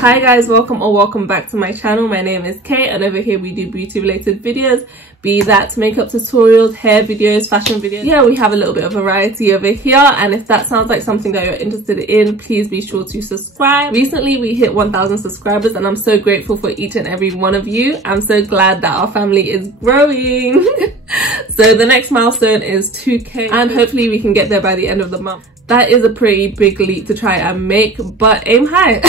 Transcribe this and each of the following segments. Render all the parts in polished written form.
Hi guys, welcome back to my channel. My name is Kay and over here we do beauty related videos, be that makeup tutorials, hair videos, fashion videos. Yeah, we have a little bit of variety over here, and if that sounds like something that you're interested in, please be sure to subscribe. Recently we hit 1,000 subscribers and I'm so grateful for each and every one of you. I'm so glad that our family is growing. So the next milestone is 2K and hopefully we can get there by the end of the month. That is a pretty big leap to try and make, but aim high.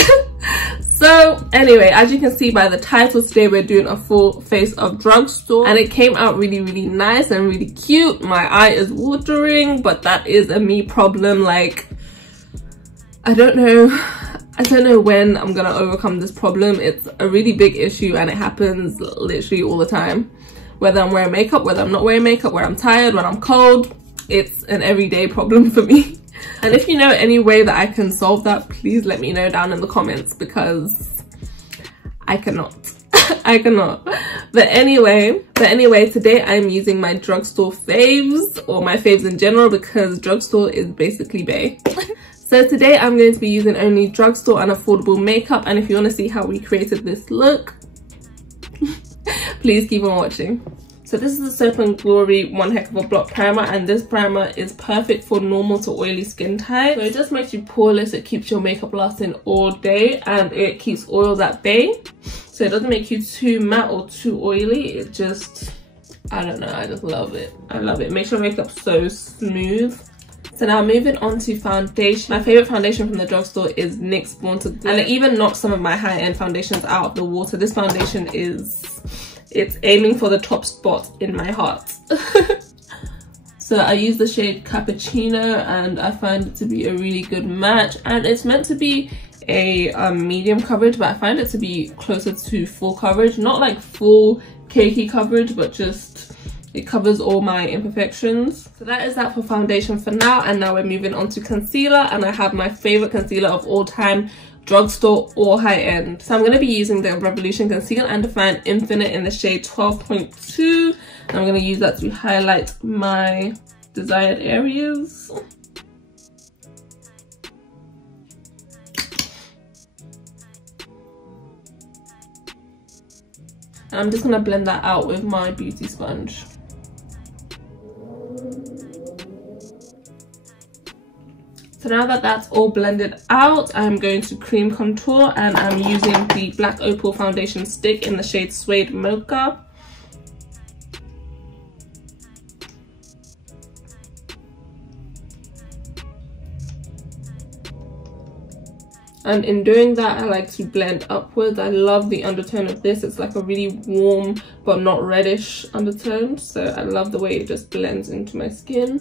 So anyway, as you can see by the title, today we're doing a full face of Drugstore and it came out really nice and really cute. My eye is watering, but that is a me problem. Like, I don't know when I'm gonna overcome this problem. It's a really big issue and it happens literally all the time. Whether I'm wearing makeup, whether I'm not wearing makeup, where I'm tired, when I'm cold, it's an everyday problem for me. And if you know any way that I can solve that, please let me know down in the comments, because I cannot. I cannot. But anyway, today I'm using my Drugstore faves, or my faves in general, because Drugstore is basically bae. So today I'm going to be using only Drugstore and affordable makeup, and if you want to see how we created this look, please keep on watching. So this is the Soap and Glory One Heck of a Blot primer, and this primer is perfect for normal to oily skin type. So it just makes you poreless, it keeps your makeup lasting all day, and it keeps oils at bay. So it doesn't make you too matte or too oily. It just, I don't know, I just love it. I love it. It makes your makeup so smooth. So now moving on to foundation. My favorite foundation from the Drugstore is NYX Born to Glow, and it even knocked some of my high-end foundations out of the water. This foundation it's aiming for the top spot in my heart. So I use the shade Cappuccino and I find it to be a really good match, and it's meant to be a medium coverage, but I find it to be closer to full coverage. Not like full cakey coverage, but just it covers all my imperfections. So that is that for foundation for now, and now we're moving on to concealer, and I have my favorite concealer of all time, Drugstore or high-end. So I'm going to be using the Revolution Conceal and Define Infinite in the shade 12.2, and I'm going to use that to highlight my desired areas. And I'm just going to blend that out with my beauty sponge. So now that that's all blended out, I'm going to cream contour, and I'm using the Black Opal foundation stick in the shade Suede Mocha. And in doing that, I like to blend upwards. I love the undertone of this. It's like a really warm but not reddish undertone. So I love the way it just blends into my skin.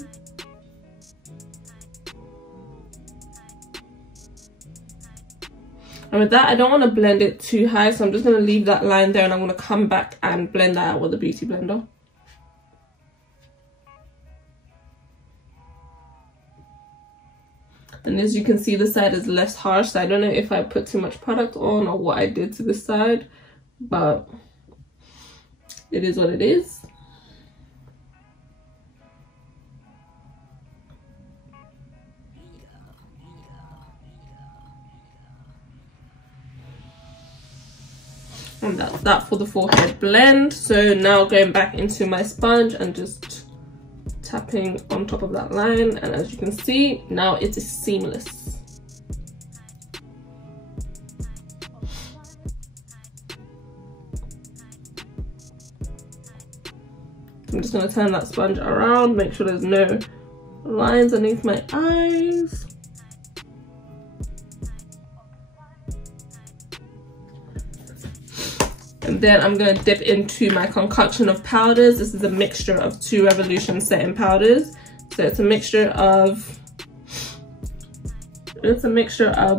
And with that, I don't want to blend it too high, so I'm just going to leave that line there, and I'm going to come back and blend that out with a beauty blender. And as you can see, this side is less harsh, so I don't know if I put too much product on or what I did to this side, but it is what it is. And that's that for the forehead blend. So now going back into my sponge and just tapping on top of that line, and as you can see, now it is seamless. I'm just going to turn that sponge around, make sure there's no lines underneath my eyes. And then I'm going to dip into my concoction of powders. This is a mixture of 2 Revolution setting powders. So it's a mixture of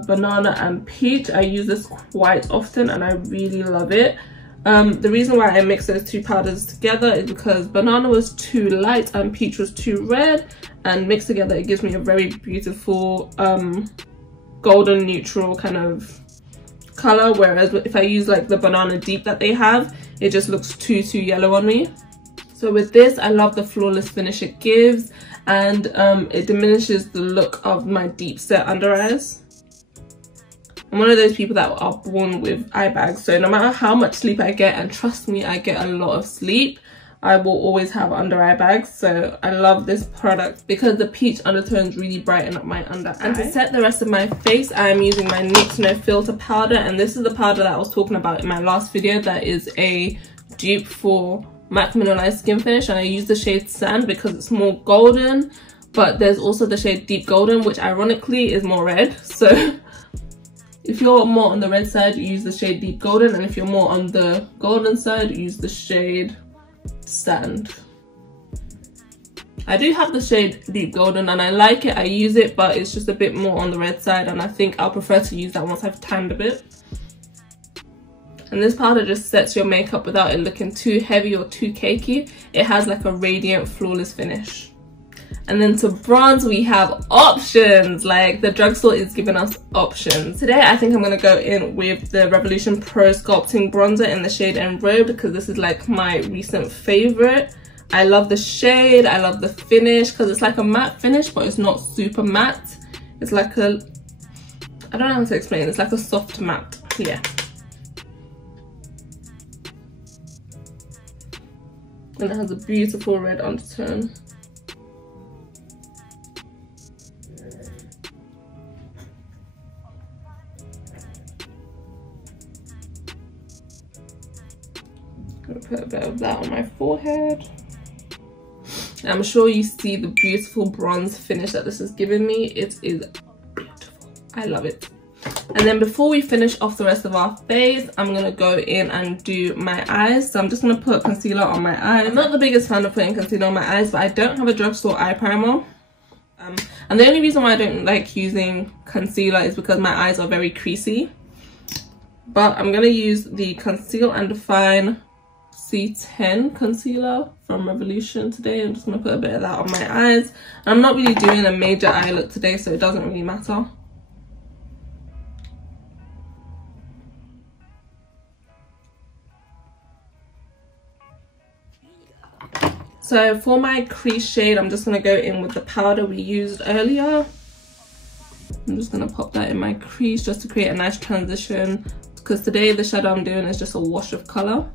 banana and peach. I use this quite often and I really love it. The reason why I mix those 2 powders together is because banana was too light and peach was too red, and mixed together it gives me a very beautiful golden neutral kind of color, whereas if I use like the banana deep that they have, it just looks too yellow on me. So with this, I love the flawless finish it gives, and it diminishes the look of my deep set under eyes. I'm one of those people that are born with eye bags, so no matter how much sleep I get, and trust me, I get a lot of sleep, I will always have under eye bags. So I love this product because the peach undertones really brighten up my under eye. And to set the rest of my face, I am using my NYX No Filter powder, and this is the powder that I was talking about in my last video that is a dupe for matte mineralized skin finish, and I use the shade Sand because it's more golden, but there's also the shade Deep Golden, which ironically is more red. So if you're more on the red side, you use the shade Deep Golden, and if you're more on the golden side, use the shade Sand. I do have the shade Deep Golden and I like it, I use it, but it's just a bit more on the red side, and I think I'll prefer to use that once I've tanned a bit. And this powder just sets your makeup without it looking too heavy or too cakey. It has like a radiant, flawless finish. And then to bronze, we have options. Like, the Drugstore is giving us options. Today, I think I'm going to go in with the Revolution Pro Sculpting Bronzer in the shade Enrobe, because this is like my recent favorite. I love the shade, I love the finish, because it's like a matte finish, but it's not super matte. It's like a, I don't know how to explain, it's like a soft matte, yeah. And it has a beautiful red undertone. I'm gonna put a bit of that on my forehead. And I'm sure you see the beautiful bronze finish that this is giving me. It is beautiful. I love it. And then before we finish off the rest of our face, I'm going to go in and do my eyes. So I'm just going to put concealer on my eyes. I'm not the biggest fan of putting concealer on my eyes, but I don't have a Drugstore eye primer. And the only reason why I don't like using concealer is because my eyes are very creasy. But I'm going to use the Conceal and Define C10 concealer from Revolution today. I'm just going to put a bit of that on my eyes. And I'm not really doing a major eye look today, so it doesn't really matter. So for my crease shade, I'm just going to go in with the powder we used earlier. I'm just going to pop that in my crease just to create a nice transition, because today the shadow I'm doing is just a wash of colour.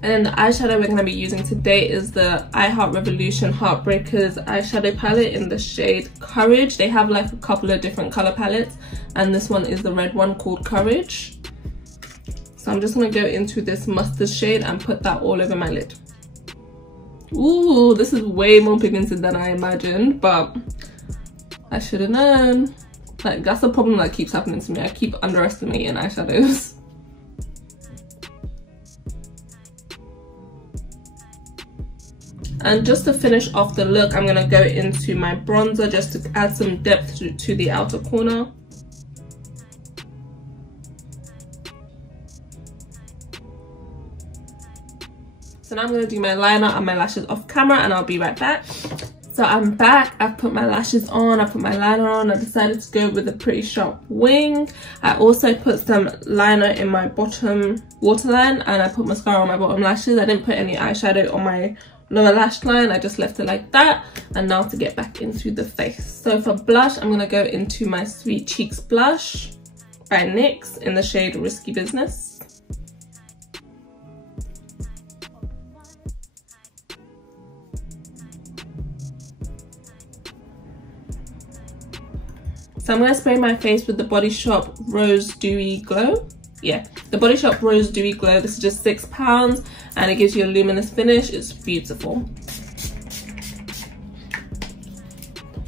And then the eyeshadow we're going to be using today is the Revolution HeartBreakers eyeshadow palette in the shade Courage. They have like a couple of different colour palettes, and this one is the red one called Courage. So I'm just going to go into this mustard shade and put that all over my lid. Ooh, this is way more pigmented than I imagined, but I should have known. Like, that's the problem that keeps happening to me. I keep underestimating eyeshadows. And just to finish off the look, I'm going to go into my bronzer just to add some depth to the outer corner. So now I'm going to do my liner and my lashes off camera, and I'll be right back. So I'm back. I've put my lashes on, I put my liner on. I decided to go with a pretty sharp wing. I also put some liner in my bottom waterline, and I put mascara on my bottom lashes. I didn't put any eyeshadow on my lower lash line, I just left it like that. And now to get back into the face. So for blush, I'm going to go into my Sweet Cheeks blush by NYX in the shade Risky Business. So I'm going to spray my face with the Body Shop Rose Dewy Glow. Yeah, the Body Shop Rose Dewy Glow. This is just £6 and it gives you a luminous finish. It's beautiful.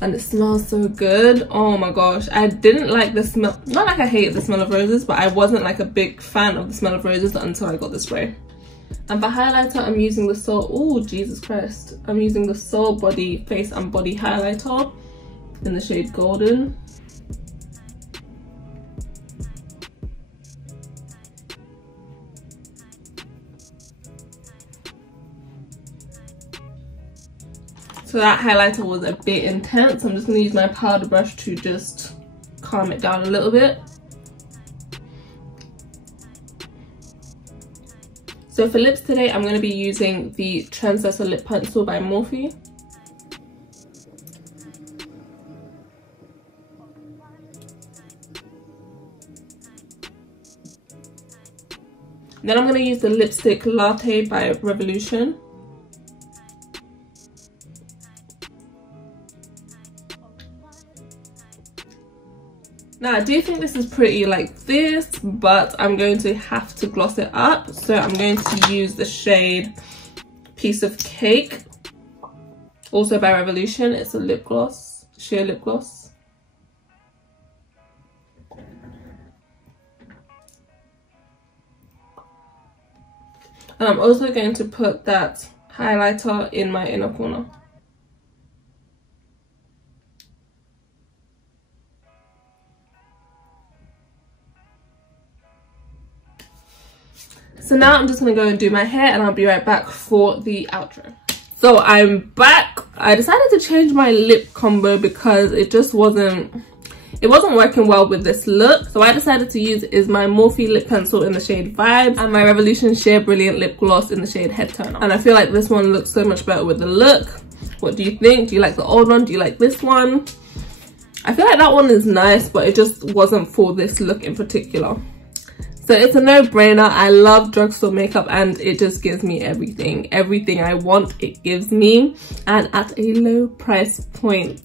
And it smells so good. Oh my gosh, I didn't like the smell. Not like I hated the smell of roses, but I wasn't like a big fan of the smell of roses until I got the spray. And for highlighter, I'm using the Soul, oh Jesus Christ. I'm using the Soul Body Face and Body Highlighter in the shade Golden. So that highlighter was a bit intense. I'm just going to use my powder brush to just calm it down a little bit. So for lips today, I'm going to be using the Trendsetter lip pencil by Morphe. Then I'm going to use the lipstick Latte by Revolution. Now I do think this is pretty like this, but I'm going to have to gloss it up. So I'm going to use the shade Piece of Cake, also by Revolution. It's a lip gloss, sheer lip gloss. And I'm also going to put that highlighter in my inner corner. So now I'm just going to go and do my hair, and I'll be right back for the outro. So I'm back. I decided to change my lip combo because it just wasn't working well with this look. So I decided to use my Morphe lip pencil in the shade Vibes and my Revolution Sheer Brilliant lip gloss in the shade Head Turner. And I feel like this one looks so much better with the look. What do you think? Do you like the old one? Do you like this one? I feel like that one is nice, but it just wasn't for this look in particular. So it's a no-brainer. I love drugstore makeup, and it just gives me everything. Everything I want, it gives me, and at a low price point.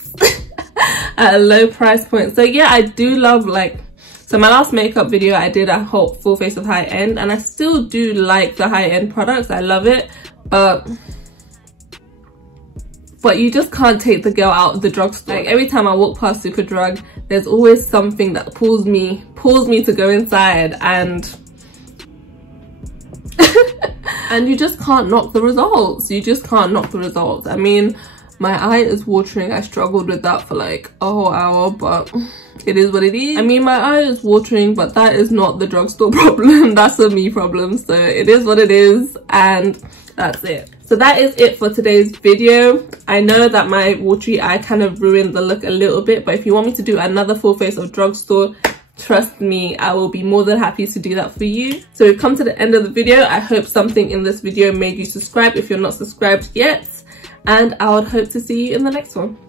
At a low price point. So yeah, I do love, like, so my last makeup video I did a whole full face of high-end, and I still do like the high-end products. I love it, but you just can't take the girl out of the drugstore. Like, every time I walk past Superdrug, there's always something that pulls me to go inside, and and you just can't knock the results. You just can't knock the results. I mean, my eye is watering. I struggled with that for like a whole hour, but it is what it is. I mean, my eye is watering, but that is not the drugstore problem. That's a me problem. So it is what it is, and that's it. So that is it for today's video. I know that my watery eye kind of ruined the look a little bit, but if you want me to do another full face of drugstore, trust me, I will be more than happy to do that for you. So we've come to the end of the video. I hope something in this video made you subscribe if you're not subscribed yet, and I would hope to see you in the next one.